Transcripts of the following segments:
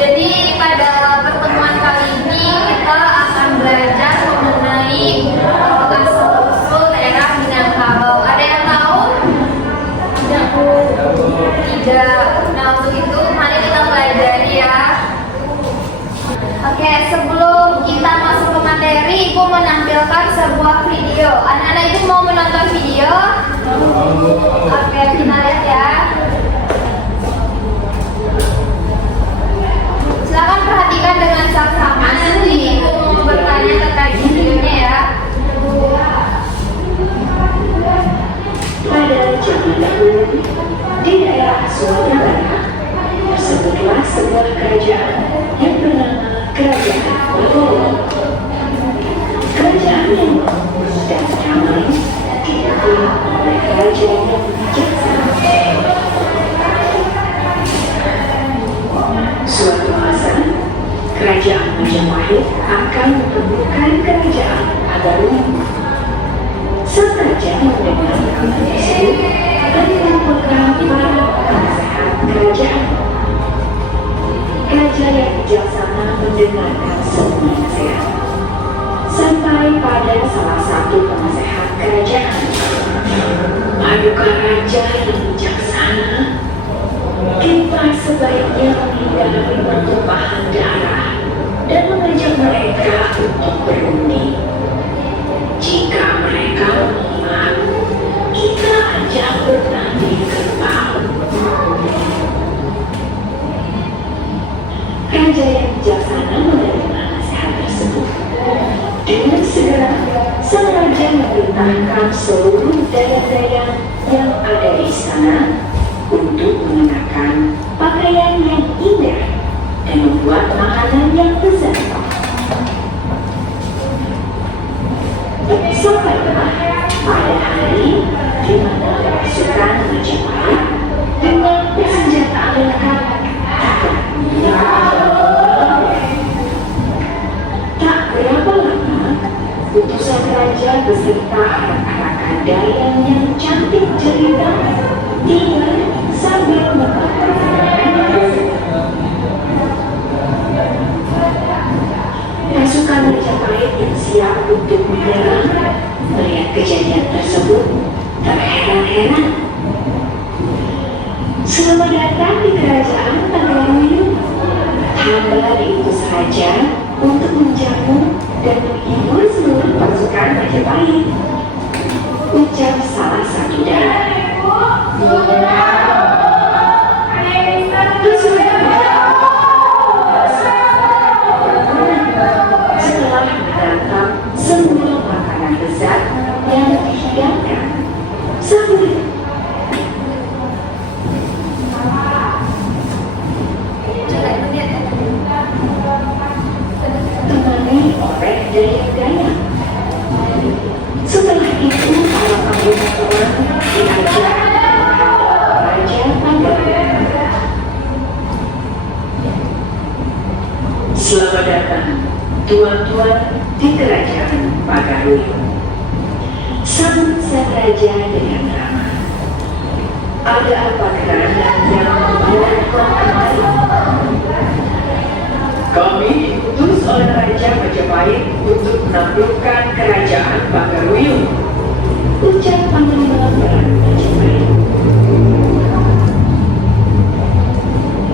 Jadi pada pertemuan kali ini kita akan belajar mengenai asal-usul daerah Minangkabau. Ada yang tahu? Tidak. Nah, untuk itu mari kita belajar ya. Oke, sebelum kita masuk ke materi, Ibu menampilkan sebuah video. Anak-anak Ibu mau menonton video? Oke, kita lihat ya. Silakan perhatikan dengan saksama. Nanti Ibu mau bertanya terkait videonya ya. Pada zaman dahulu, di daerah Sumatera Barat, tersebutlah sebuah kerajaan yang bernama Kerajaan Bogor. Kerajaan yang bagus dan damai dipimpin oleh raja yang bijaksana. Suatu masa, Kerajaan Majapahit akan membentukkan Kerajaan Agaluyu. Sang raja mendengar kabar tersebut dan mengumpulkan para penasehat kerajaan. Raja yang bijaksana mendengarkan semua nasihat, sampai pada salah satu penasehat kerajaan. Adukah raja yang bijaksana, kita sebaiknya menghindari pertumpahan darah dan mengajak mereka untuk berunding. Jika mereka menolak, kita ajak bertanding kerbau. Raja yang bijaksana menerima nasihat tersebut. Dengan segera, sang raja memerintahkan seluruh daerah-daerah yang ada di istana untuk mengenakan pakaian yang indah dan membuat makanan yang lezat. Sampailah pada hari di mana pasukan Majapahit dengan bersenjata lengkap tak berapa lama, utusan raja beserta anak-anak Kadayan yang cantik jelita tiba sambil membakar pasukan Majapahit yang siap untuk menyerang melihat kejadian tersebut terheran-heran. Selamat datang di kerajaan Agaluyu. Hamba diutus raja untuk menjamu dan menghibur seluruh pasukan Majapahit, ucap salah satu daerah. Setelah menantap semua makanan lezat yang dihidangkan, sambil temani oleh daya-daya. Setelah itu, para panglima perang diajak menghadap Raja Agaluyu. Selamat datang, tuan-tuan di Kerajaan Agaluyu. Sambut sang raja dengan ramah. Ada apa kerana yang membawa tuan kemari? Kami diutus oleh Raja Majapahit untuk menaklukkan Kerajaan Agaluyu, ucap panglima perang Majapahit.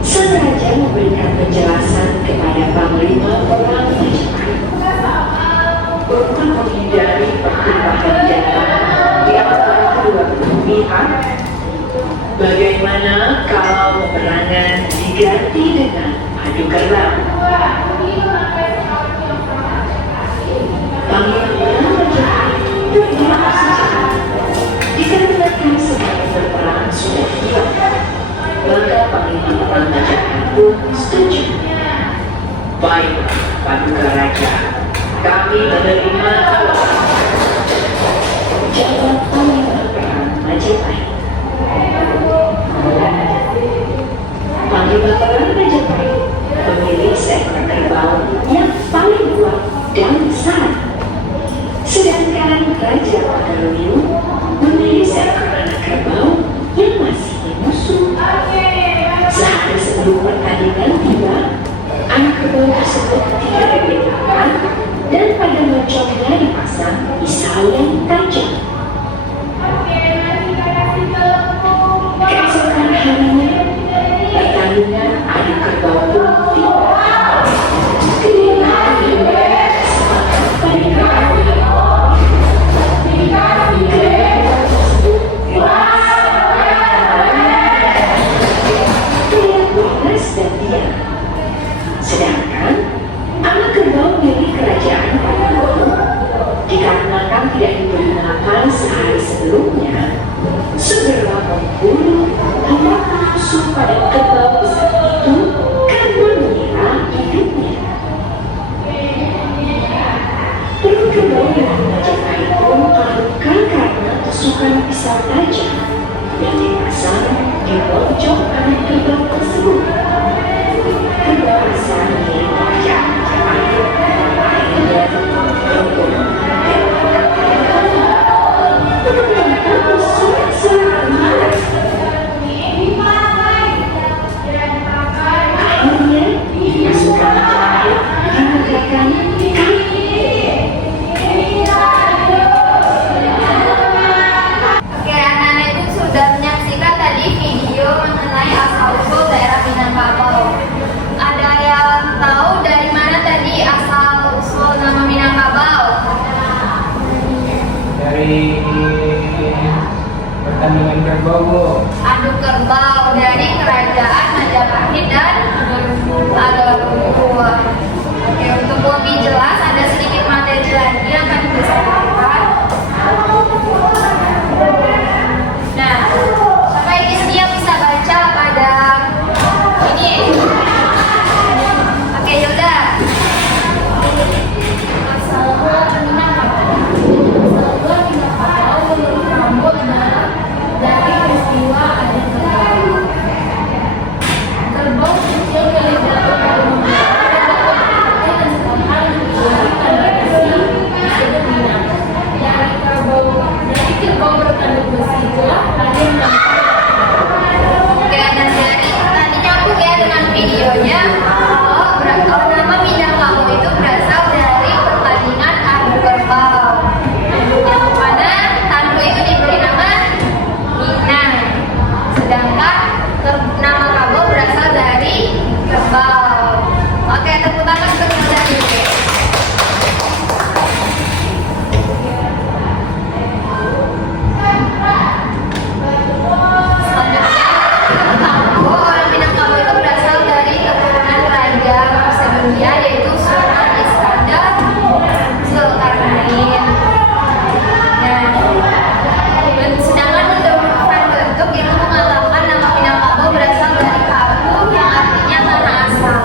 Sang raja memberikan penjelasan kepada panglima perang Majapahit untuk menghindari pertumpahan darah di antara kedua belah pihak. Bagaimana kalau peperangan diganti dengan adu kerbau? Panglima Majapahit terdiam sejenak, dikarenakan sedang berperang sudah hilang. Maka panglima perang Majapahit pun setuju. Baiklah, Paduka Raja, kami menerima tawaran, jawab panglima perang Majapahit. Panglima perang Majapahit memilih seekor kerbau yang paling kuat dan besar, sedangkan Raja Agaluyu memilih seekor anak kerbau yang masih musuh. Sehari sebelum pertandingan tiba, kerbau tersebut tidak diletakkan dan pada moncongnya dipasang pisau yang tajam. Keesokan harinya, pertandingan adu kerbau pun dimulai. Kemudian sepakat pada kerbau dan diam. Sedangkan anak kerbau milik kerajaan Pakuwon, dikarenakan tidak diberi makan sehari sebelumnya, segera memburu hendak menusuk pada kerbau besar itu karena mengira hidupnya. Perut kerbau yang mengajarkan itu terluka karena tusukan pisau tajam yang dipasang di moncong anak kerbau tersebut. Kerbau besar milik kerajaan akhirnya tertutup. Menentang musuh secara marah. Akhirnya pasukan terakhir dinyatakan Oke, anak-anak itu sudah menyaksikan tadi video mengenai asal-usul daerah Minangkabau. Ada yang tahu dari mana tadi asal-usul nama Minangkabau? Dari pertandingan kerbau, Bu. Adu kerbau dari kerajaan Majapahit dan Agaruwa. Oke, untuk lebih jelas ada sedikit materi lagi yang akan disampaikan. Nah, supaya di sini yang bisa baca pada ini. Oke, yaudah. Dari peristiwa ada kerbau kecil milik Datuk Kalimantan dan sekolah disebut Minang. Dari kerbau bertanduk besi itulah ada yang Oke, dan dari tadi nyambung ya dengan videonya. Kalau nama Minangkabau itu berasal dari pertandingan adu kerbau. Yang mana tandu itu diberi nama Minang. Sedangkan nama kabau berasal dari kerbau. Oke, tepuk tangan untuk kita juga. Selanjutnya, orang Minangkabau itu berasal dari keturunan Raja Masedonia, yaitu Sultan Iskandar Zulkarnain. Nah, sedangkan untuk bentuk itu mengatakan nama Minangkabau berasal dari kabu yang artinya tanah asal.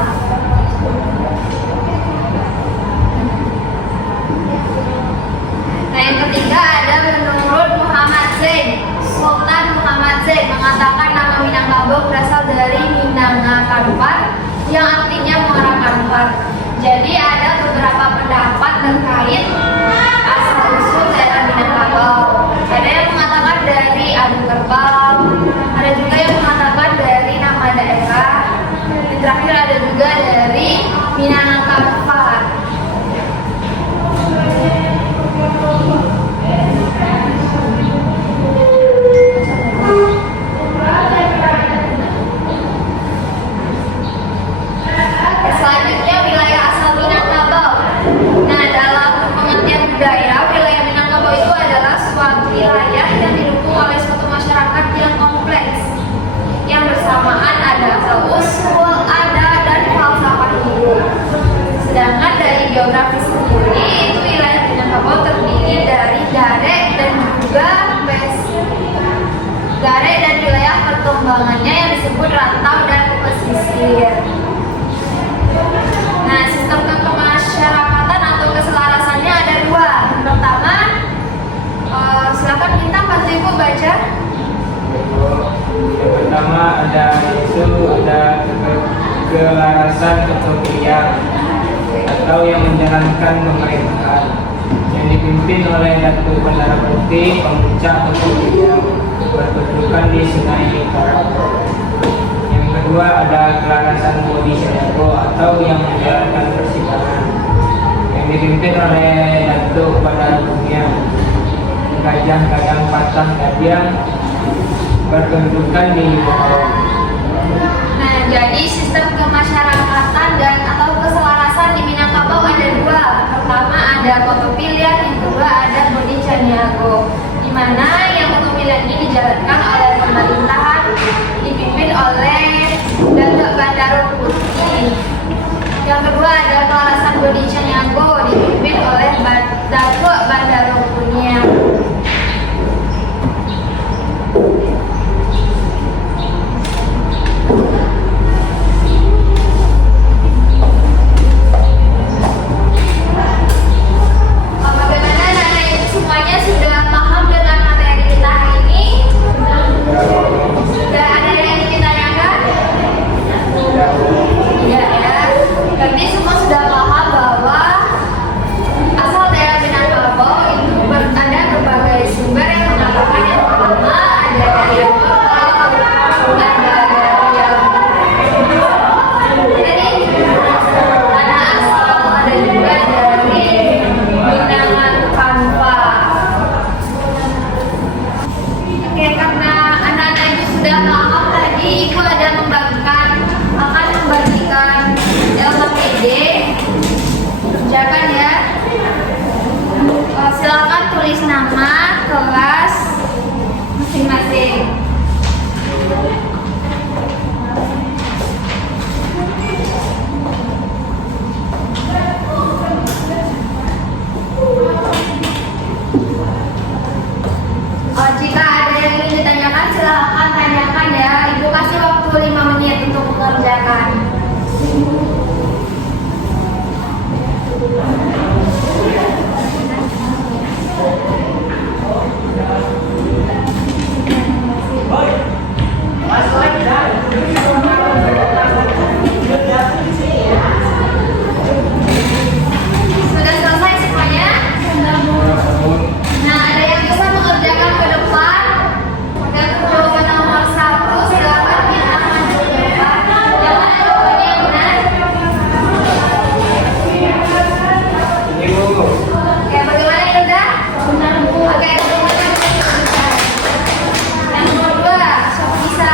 Nah, yang ketiga ada menurut Muhammad Zain. Sultan Muhammad Zain mengatakan nama Minangkabau berasal dari Minangkabau yang artinya muara kampar. Jadi ada beberapa pendapat terkait asal-usul daerah Minangkabau. Ada yang mengatakan dari adu kerbau, ada juga yang mengatakan dari nama daerah, dan terakhir ada juga dari Minangkabau. Selanjutnya wilayah asal Minangkabau. Nah, dalam pengertian budaya, wilayah Minangkabau itu adalah suatu wilayah yang didukung oleh suatu masyarakat yang kompleks, yang bersamaan ada asal-usul, adat, dan falsafah hidup. Sedangkan dari geografis sendiri, itu wilayah Minangkabau terdiri dari Garek dan juga Garek dan wilayah perkembangannya yang disebut rantau dan pesisir. Nah, sistem kemasyarakatan atau keselarasannya ada dua. Yang pertama, silakan Bintang bantu Ibu baca. Yang pertama ada keselarasan kepemilikan atau yang menjalankan pemerintahan yang dipimpin oleh Datuk Bandara Putih Pemuncak atau yang berkedudukan di Sungai Utara. Yang kedua kedua ada kelarasan bodi Seniago atau yang menjalankan persidangan yang dipimpin oleh Datuk pada umumnya. Gajah-gajah patah gajah berkedudukan di bawah. Nah, jadi sistem kemasyarakatan dan atau keselarasan di Minangkabau ada dua. Pertama ada kotopilihan, yang kedua ada bodi Caniago. Di mana yang kotopilihan ini dijalankan oleh pemerintahan dipimpin oleh Datuk Bandaro Putih. Yang kedua ada kelarasan bodi Caniago dipimpin oleh Datuk Bandaro Punya. Bagaimana anak-anak itu semuanya sudah paham dengan materi kita hari ini? Sudah ada yang ingin ditanyakan? Iya ya. Berarti semua sudah paham bahwa asal daerah Minangkabau itu ada berbagai sumber yang mengatakan yang pertama ada dari yang ada dari tanah asal, ada juga dari Minangkabau. Oke, karena anak-anak itu sudah paham tadi, Ibu akan membagikan LHPD. Jangan ya. Silakan tulis nama, kelas masing-masing. Jika ada yang ingin ditanyakan, silakan tanyakan ya. Ibu kasih waktu 5 menit untuk mengerjakan. Sudah selesai semuanya? Nah, ada yang bisa mengerjakan ke depan? Dan untuk nomor 1, silakan kita maju ke depan. Jangan jawabannya yang benar. Ibu. Oke, bagaimana Yuda? Oke, yang nomor 2, siapa bisa?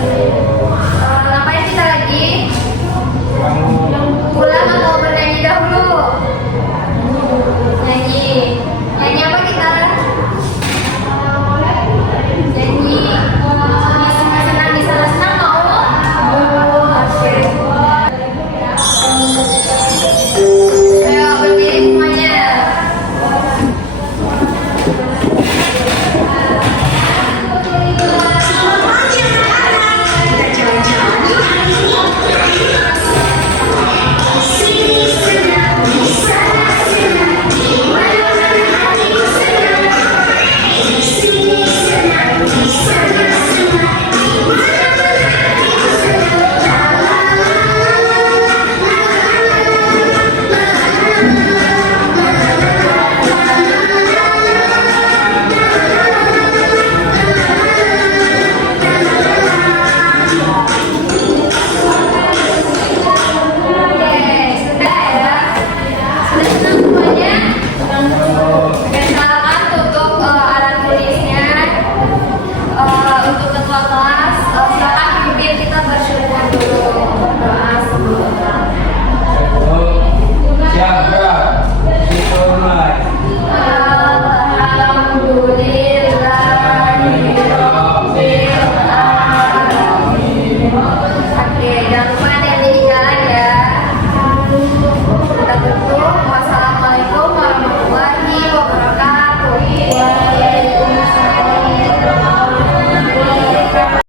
kasih.